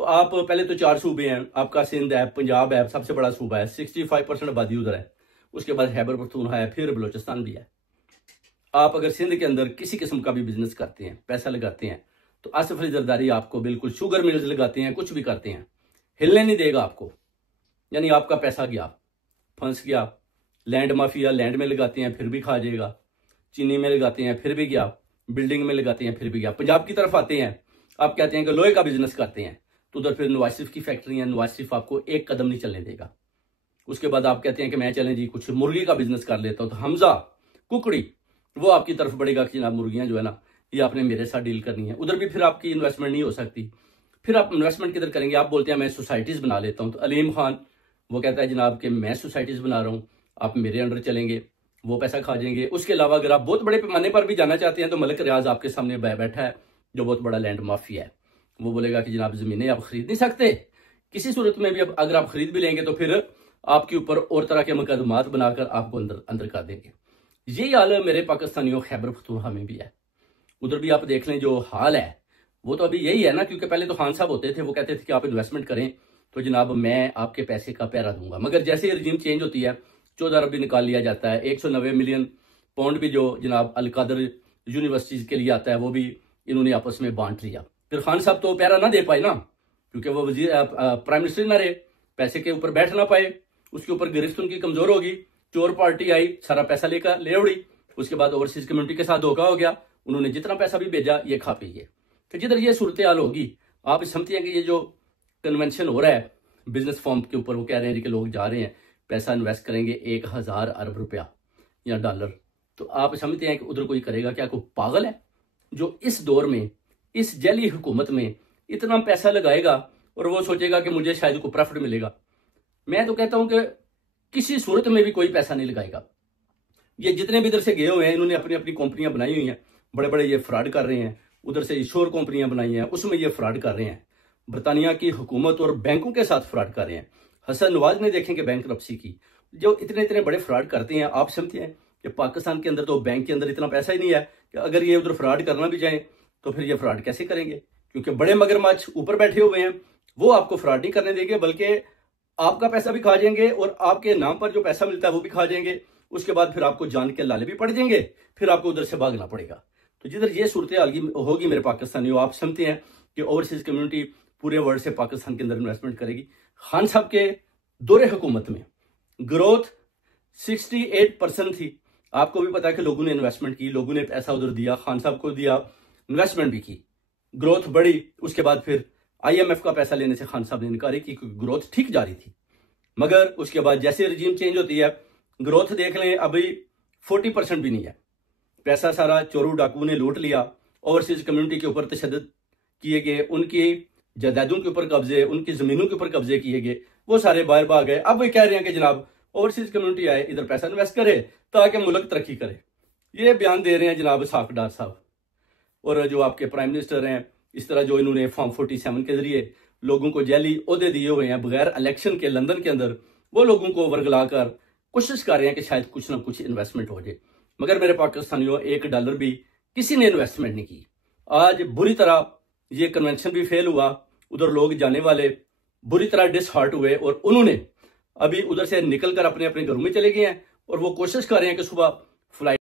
तो आप पहले तो 4 सूबे हैं, आपका सिंध है, पंजाब है, सबसे बड़ा सूबा है, 65% आबादी उधर है। उसके बाद खैबर पख्तूनख्वा है, फिर बलोचिस्तान भी है। आप अगर सिंध के अंदर किसी किस्म का भी बिजनेस करते हैं, पैसा लगाते हैं, तो आसिफ अली जरदारी आपको बिल्कुल शुगर मिल्स लगाते हैं, कुछ भी करते हैं, हिलने नहीं देगा आपको। यानी आपका पैसा गया, फंस गया। लैंड माफिया लैंड में लगाते हैं फिर भी खा जाएगा, चीनी में लगाते हैं फिर भी गया, बिल्डिंग में लगाते हैं फिर भी गया। पंजाब की तरफ आते हैं, आप कहते हैं कि लोहे का बिजनेस करते हैं, तो उधर फिर नवाज शरीफ की फैक्ट्री है, नवाज शरीफ आपको एक कदम नहीं चलने देगा। उसके बाद आप कहते हैं कि मैं चलें जी कुछ मुर्गी का बिजनेस कर लेता हूं, तो हमजा कुकड़ी वो आपकी तरफ बढ़ेगा कि जनाब मुर्गियां जो है ना ये आपने मेरे साथ डील करनी है। उधर भी फिर आपकी इन्वेस्टमेंट नहीं हो सकती। फिर आप इन्वेस्टमेंट किधर करेंगे? आप बोलते हैं मैं सोसाइटीज बना लेता हूं, तो अलीम खान वो कहता है जनाब कि मैं सोसाइटीज बना रहा हूं, आप मेरे अंडर चलेंगे, वो पैसा खा जाएंगे। उसके अलावा अगर आप बहुत बड़े पैमाने पर भी जाना चाहते हैं तो मलिक रियाज आपके सामने बैठा है, जो बहुत बड़ा लैंड माफिया है। वो बोलेगा कि जनाब जमीनें आप खरीद नहीं सकते किसी सूरत में भी, अगर आप खरीद भी लेंगे तो फिर आपके ऊपर और तरह के मुकदमात बनाकर आपको अंदर कर देंगे। यही हाल मेरे पाकिस्तानियों खैबर पख्तूनख्वा में भी है। उधर भी आप देख लें जो हाल है वो तो अभी यही है ना, क्योंकि पहले तो खान साहब होते थे, वो कहते थे कि आप इन्वेस्टमेंट करें तो जनाब मैं आपके पैसे का पैरा दूंगा। मगर जैसे ही रजीम चेंज होती है 14 अरब भी निकाल लिया जाता है, 190 मिलियन पाउंड भी जो जनाब अलकादर यूनिवर्सिटीज के लिए आता है वो भी इन्होंने आपस में बांट लिया। फिर खान साहब तो पैरा ना दे पाए ना, क्योंकि वो वजीर प्राइम मिनिस्टर ना रहे, पैसे के ऊपर बैठ ना पाए, उसके ऊपर गिरफ्त उनकी कमजोर होगी। चोर पार्टी आई, सारा पैसा लेकर ले उड़ी। उसके बाद ओवरसीज कम्युनिटी के साथ धोखा हो गया, उन्होंने जितना पैसा भी भेजा ये खा पी गए। तो जिधर ये सूरत हाल होगी, आप समझते हैं कि ये जो कन्वेंशन हो रहा है बिजनेस फॉर्म के ऊपर, वो कह रहे हैं कि लोग जा रहे हैं पैसा इन्वेस्ट करेंगे 1000 अरब रुपया या डॉलर, तो आप समझते हैं कि उधर कोई करेगा क्या? कोई पागल है जो इस दौर में इस जैली हुकूमत में इतना पैसा लगाएगा और वो सोचेगा कि मुझे शायद कोई प्रॉफिट मिलेगा? मैं तो कहता हूं कि किसी सूरत में भी कोई पैसा नहीं लगाएगा। ये जितने भी इधर से गए हुए हैं इन्होंने अपनी अपनी कंपनियां बनाई हुई हैं, बड़े बड़े ये फ्रॉड कर रहे हैं। उधर से इंश्योर कंपनियां बनाई हैं, उसमें ये फ्रॉड कर रहे हैं। बरतानिया की हुकूमत और बैंकों के साथ फ्रॉड कर रहे हैं। हसन नवाज ने देखेंगे बैंकरप्सी की, जो इतने इतने बड़े फ्रॉड करते हैं। आप समझते हैं कि पाकिस्तान के अंदर तो बैंक के अंदर इतना पैसा ही नहीं है कि अगर ये उधर फ्रॉड करना भी चाहें तो फिर ये फ्रॉड कैसे करेंगे? क्योंकि बड़े मगरमच्छ ऊपर बैठे हुए हैं, वो आपको फ्रॉड नहीं करने देंगे, बल्कि आपका पैसा भी खा जाएंगे और आपके नाम पर जो पैसा मिलता है वो भी खा जाएंगे। उसके बाद फिर आपको जान के लाले भी पड़ जाएंगे, फिर आपको उधर से भागना पड़ेगा। तो जिधर ये सूरत हाल होगी मेरे पाकिस्तानियों, आप समझते हैं कि ओवरसीज कम्युनिटी पूरे वर्ल्ड से पाकिस्तान के अंदर इन्वेस्टमेंट करेगी। खान साहब के दौरे हुकूमत में ग्रोथ 68% थी। आपको भी पता है कि लोगों ने इन्वेस्टमेंट की, लोगों ने पैसा उधर दिया, खान साहब को दिया, इन्वेस्टमेंट भी की, ग्रोथ बढ़ी। उसके बाद फिर IMF का पैसा लेने से खान साहब ने इनकारी की, क्योंकि ग्रोथ ठीक जा रही थी। मगर उसके बाद जैसे रजीम चेंज होती है, ग्रोथ देख लें अभी 40% भी नहीं है। पैसा सारा चोरू डाकू ने लूट लिया, ओवरसीज कम्युनिटी के ऊपर तशद्दुद किए गए, उनकी जायदादों के ऊपर कब्जे, उनकी जमीनों के ऊपर कब्जे किए गए, वो सारे बाहर भाग गए। अब वे कह रहे हैं कि जनाब ओवरसीज कम्युनिटी आए इधर पैसा इन्वेस्ट करे ताकि मुल्क तरक्की करे। ये बयान दे रहे हैं जनाब इसाक डार साहब। और जो आपके प्राइम मिनिस्टर हैं, इस तरह जो इन्होंने फॉर्म 47 के जरिए लोगों को जैली ओहदे दिए हुए हैं बगैर इलेक्शन के लंदन के अंदर, वो लोगों को वर्गला कर कोशिश कर रहे हैं कि शायद कुछ ना कुछ इन्वेस्टमेंट हो जाए। मगर मेरे पाकिस्तानियों $1 भी किसी ने इन्वेस्टमेंट नहीं की। आज बुरी तरह ये कन्वेंशन भी फेल हुआ, उधर लोग जाने वाले बुरी तरह डिसहार्ट हुए और उन्होंने अभी उधर से निकल कर अपने अपने घरों में चले गए हैं और वो कोशिश कर रहे हैं कि सुबह फ्लाइट